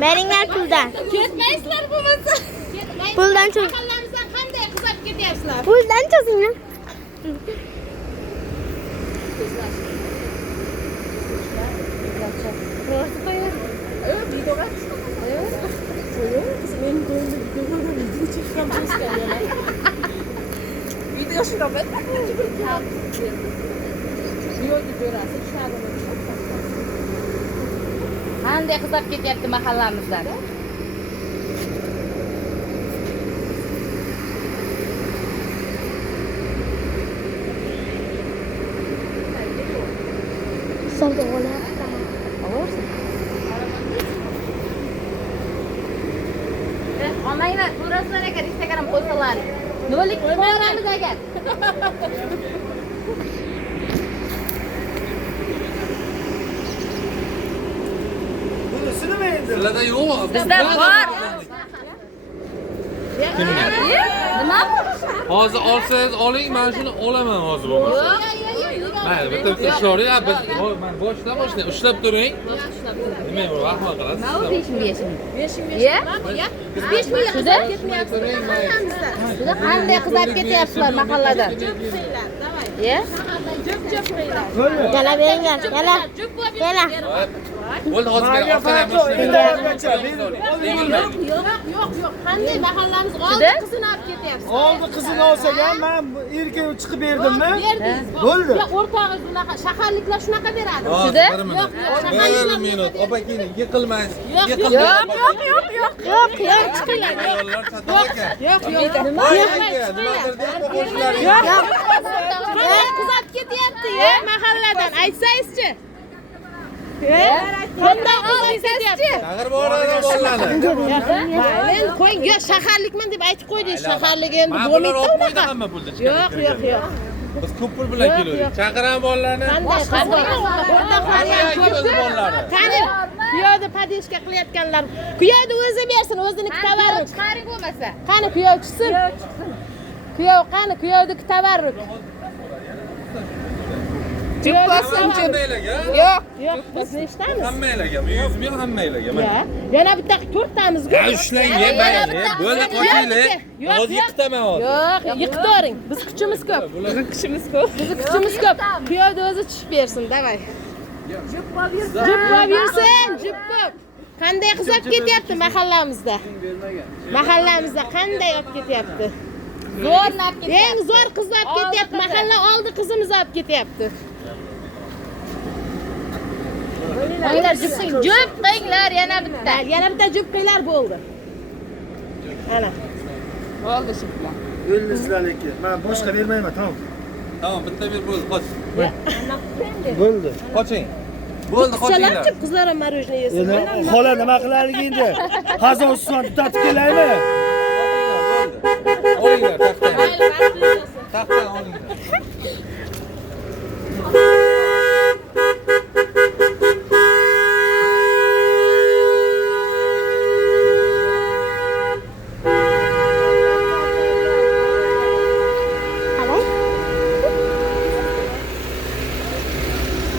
Beringlar puldan. Ketmaysizlar bo'lmasa. Puldan cho'z. Mahallamizdan qanday qizab ketyapsizlar? Puldan cho'zinglar. Video shuraman. Qanday qizab ketyapti mahallamizdan? Savdo bo'lyapti. Olmanglar, ko'rasizlar agar Instagram qo'ysalar. Nolik qo'yamiz agar. Bunisini mi endi? Sizlarda yo'q. Bizda bor. Nima? Hozir olsangiz oling, men shuni olaman hozir bo'lmasa. Mayli, bitta ishora, biz men boshlab ushlab turing. Nima bu, rahmat qilasiz. Nima u 5 ming. 5 ming qizab ketmayapsizlar mahallamizda. Juda qanday qizab ketyapsizlar mahalladan? Ye? Jup qilinglar. Yana beringlar. Yana. Yana. Bo'ldi, hozir olsam Yo'q. Qanday mahallamiz oldi qizini olib ketyapsiz? Oldi qizini olsak ham men erga chiqib berdimmi? Berdingiz. Bo'ldi. Yo'q, o'rtog'ingiz unaqa shaharliklar shunaqa beradi. Shida? Bir minut. Opa keling, yiqilmaysiz. Yo'q. Chiqinglar. Yo'q. Nima? Yo'q. Qizab ketyapti, mahalladan aytsangiz-chi. Qanday oldingizchi? Chaqirib boradi bolalarni. Mayli, qo'ying. Yo'q, shaharlikman deb aytib qo'ydingiz. Shaharlik endi Bo'lmaydi. bo'lmaydi Qo'ydi hamma pulni. Yo'q. Biz ko'p pul bilan keldik. Chaqiraman bolalarni. Qani, piyoda podeshka qilayotganlar. Piyoda o'zi bersin, o'ziniki tabarruk. Chiqaring bo'lmasa. Qani kuyov chiqsin. Kuyov qani, kuyovniki tabarruk. Yo'q, biz nechtamiz? Hammalarga, 100 ming hammalarga. Yana bitta 4 tamiz-ku. Ushlang, mayli. Bo'ldi, qo'yinglar. Hozir yiqitaman hozir. Yo'q, yiqitoring. Biz kuchimiz ko'p. Bizni kuchimiz ko'p. Kuyovda o'zi tushib bersin, davay. Jup bersin, jup ko'p. Qanday qizab ketyapti mahallamizda? Mahallamizda qanday olib ketyapti? Zo'rlab ketyapti. Eng zo'r qizlab ketyapti. Mahalla oldi qizimizni olib ketyapti. Qo'yinglar, jup qilinglar yana bitta. Yana bitta jup qilinglar bo'ldi. Ana. Bo'ldi shunday. O'ldingizlar lekin. Men boshqa bermayman, tamam. Tamam, bitta bir bo'ldi, qoch. Bo'ldi. Qoching. Bo'ldi, qochinglar. Chalanchib qizlar ham marojniy yesin. Endi xola nima qilaylik endi? Qazon ustini tutatib kelaymi? Olinglar, taxtani. Taxtani olinglar.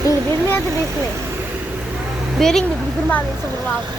Bildirmeydi resmi. Bering de bildirmedi, sıfırladı.